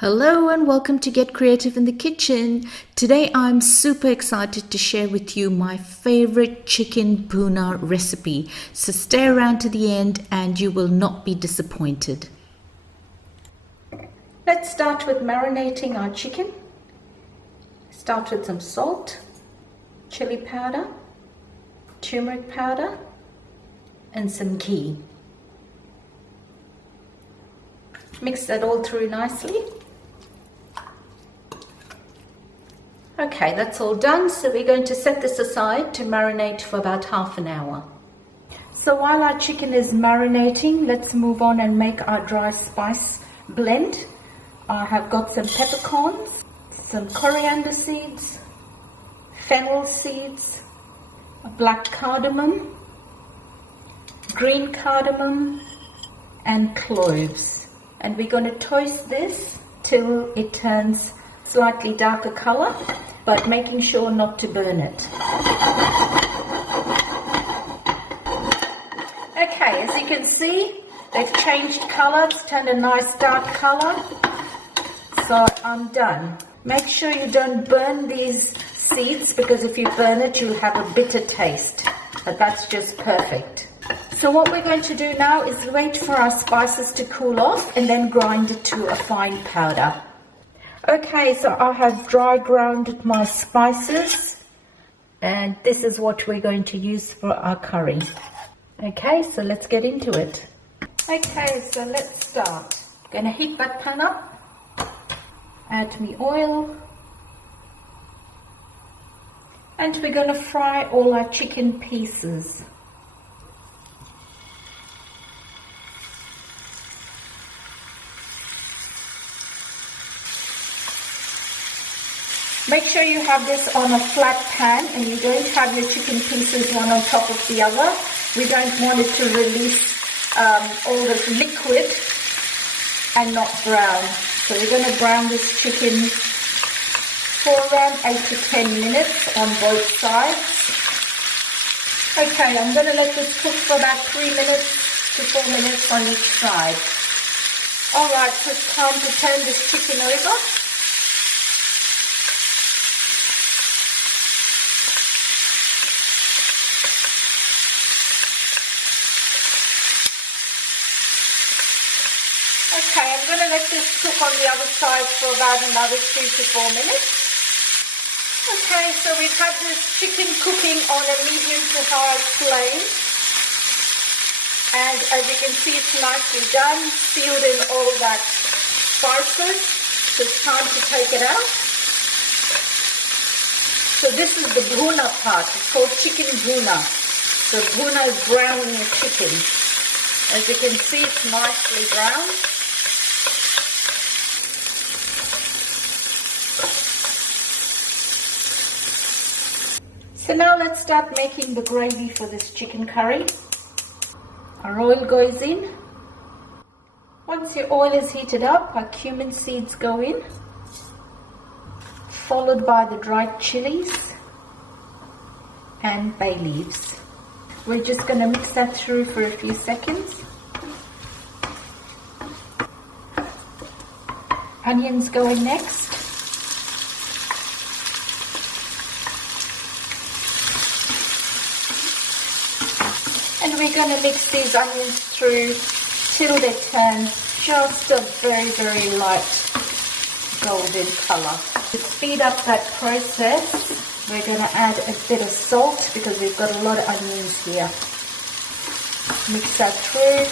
Hello and welcome to Get Creative in the Kitchen. Today I'm super excited to share with you my favorite chicken BHUNA recipe. So stay around to the end and you will not be disappointed. Let's start with marinating our chicken. Start with some salt, chili powder, turmeric powder and some ghee. Mix that all through nicely. Okay, that's all done, so we're going to set this aside to marinate for about half an hour. So while our chicken is marinating, let's move on and make our dry spice blend. I have got some peppercorns, some coriander seeds, fennel seeds, black cardamom, green cardamom, and cloves. And we're going to toast this till it turns slightly darker color, but making sure not to burn it. Okay, as you can see, they've changed color. It's turned a nice dark color. So I'm done. Make sure you don't burn these seeds, because if you burn it, you'll have a bitter taste. But that's just perfect. So what we're going to do now is wait for our spices to cool off and then grind it to a fine powder. Okay, so I have dry grounded my spices and this is what we're going to use for our curry. Okay, so let's get into it. Okay, so let's start. I'm going to heat that pan up, add me oil, and we're going to fry all our chicken pieces. Make sure you have this on a flat pan and you don't have your chicken pieces one on top of the other. We don't want it to release all the liquid and not brown. So we're going to brown this chicken for around 8 to 10 minutes on both sides. Okay, I'm going to let this cook for about 3 minutes to 4 minutes on each side. Alright, so it's time to turn this chicken over. Okay, I'm going to let this cook on the other side for about another 3 to 4 minutes. Okay, so we've had this chicken cooking on a medium to high flame. And as you can see, it's nicely done, sealed in all that spices. So it's time to take it out. So this is the BHUNA part. It's called chicken BHUNA. So BHUNA is browning the chicken. As you can see, it's nicely browned. So now let's start making the gravy for this chicken curry. Our oil goes in. Once your oil is heated up, our cumin seeds go in, followed by the dried chilies and bay leaves. We're just going to mix that through for a few seconds. Onions go in next. And we're going to mix these onions through till they turn just a very, very light golden color. To speed up that process, we're going to add a bit of salt because we've got a lot of onions here. Mix that through.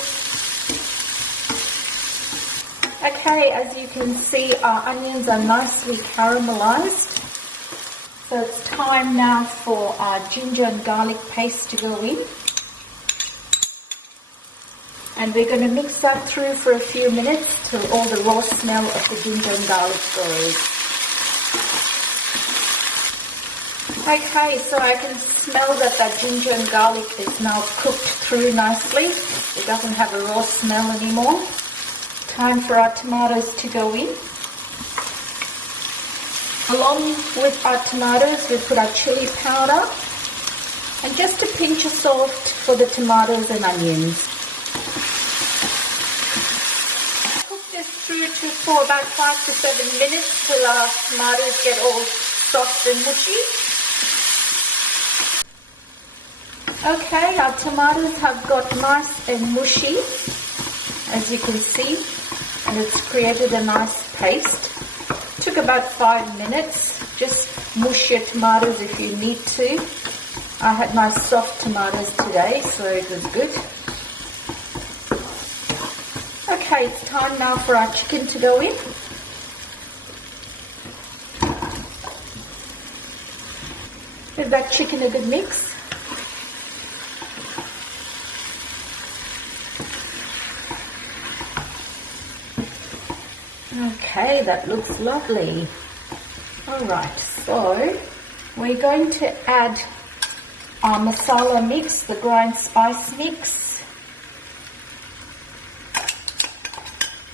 Okay, as you can see, our onions are nicely caramelized. So it's time now for our ginger and garlic paste to go in. And we're going to mix that through for a few minutes till all the raw smell of the ginger and garlic goes. Okay, so I can smell that ginger and garlic is now cooked through nicely. It doesn't have a raw smell anymore. Time for our tomatoes to go in. Along with our tomatoes, we put our chili powder and just a pinch of salt for the tomatoes and onions. through for about 5 to 7 minutes till our tomatoes get all soft and mushy. Okay, our tomatoes have got nice and mushy, as you can see, and it's created a nice paste. Took about 5 minutes. Just mush your tomatoes if you need to. I had nice soft tomatoes today, so it was good. Okay, it's time now for our chicken to go in. Give that chicken a good mix. Okay, that looks lovely. Alright, so we're going to add our masala mix, the grind spice mix.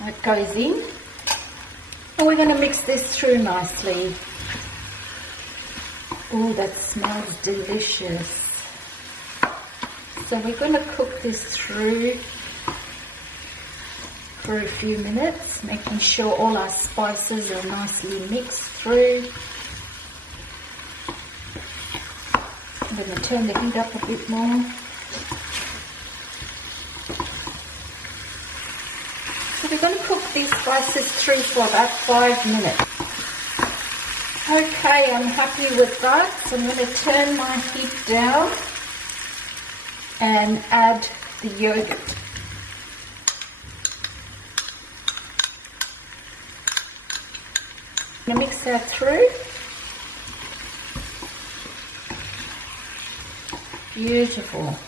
That goes in. And we're going to mix this through nicely. Oh, that smells delicious. So we're going to cook this through for a few minutes, making sure all our spices are nicely mixed through. I'm going to turn the heat up a bit more. So we're going to cook these spices through for about 5 minutes. Okay, I'm happy with that. So I'm going to turn my heat down and add the yogurt. I'm going to mix that through. Beautiful.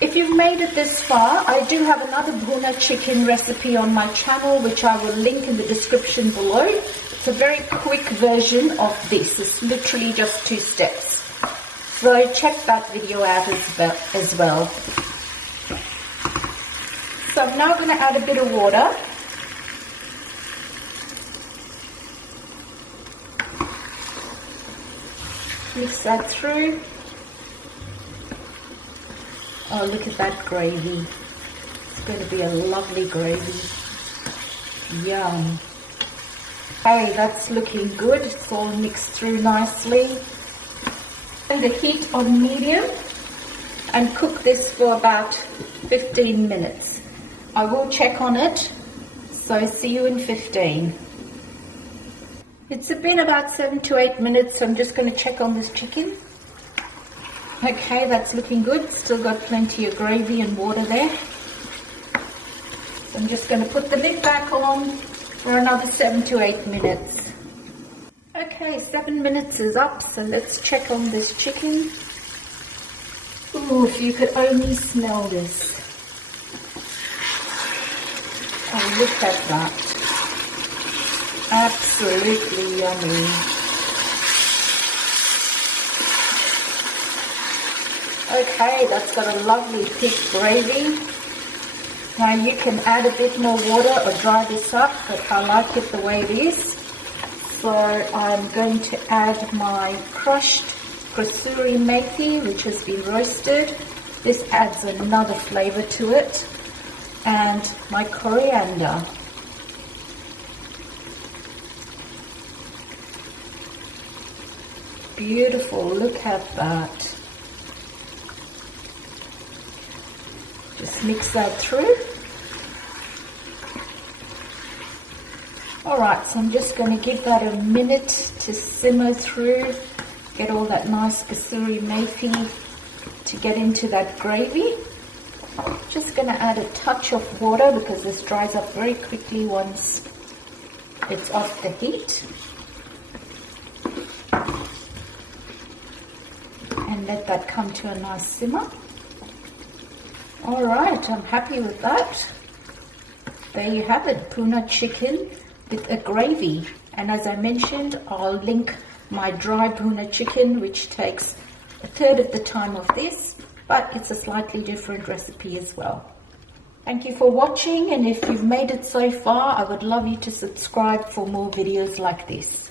If you've made it this far, I do have another BHUNA chicken recipe on my channel, which I will link in the description below. It's a very quick version of this. It's literally just 2 steps. So check that video out as well. So I'm now going to add a bit of water. Mix that through. Oh, look at that gravy. It's going to be a lovely gravy. Yum. Hey, that's looking good. It's all mixed through nicely. Turn the heat on medium and cook this for about 15 minutes. I will check on it, so see you in 15. It's been about 7 to 8 minutes, so I'm just going to check on this chicken. Okay, that's looking good. Still got plenty of gravy and water there. So I'm just going to put the lid back on for another 7 to 8 minutes. Okay, 7 minutes is up, so let's check on this chicken. Ooh, if you could only smell this. Oh, look at that. Absolutely yummy. Okay, that's got a lovely thick gravy. Now you can add a bit more water or dry this up, but I like it the way it is. So I'm going to add my crushed kasuri methi, which has been roasted. This adds another flavor to it. And my coriander. Beautiful, look at that. Just mix that through. Alright, so I'm just going to give that a minute to simmer through, get all that nice kasuri methi to get into that gravy. Just going to add a touch of water because this dries up very quickly once it's off the heat. And let that come to a nice simmer. Alright, I'm happy with that. There you have it, BHUNA chicken with a gravy. And as I mentioned, I'll link my dry BHUNA chicken, which takes a third of the time of this, but it's a slightly different recipe as well. Thank you for watching, and if you've made it so far, I would love you to subscribe for more videos like this.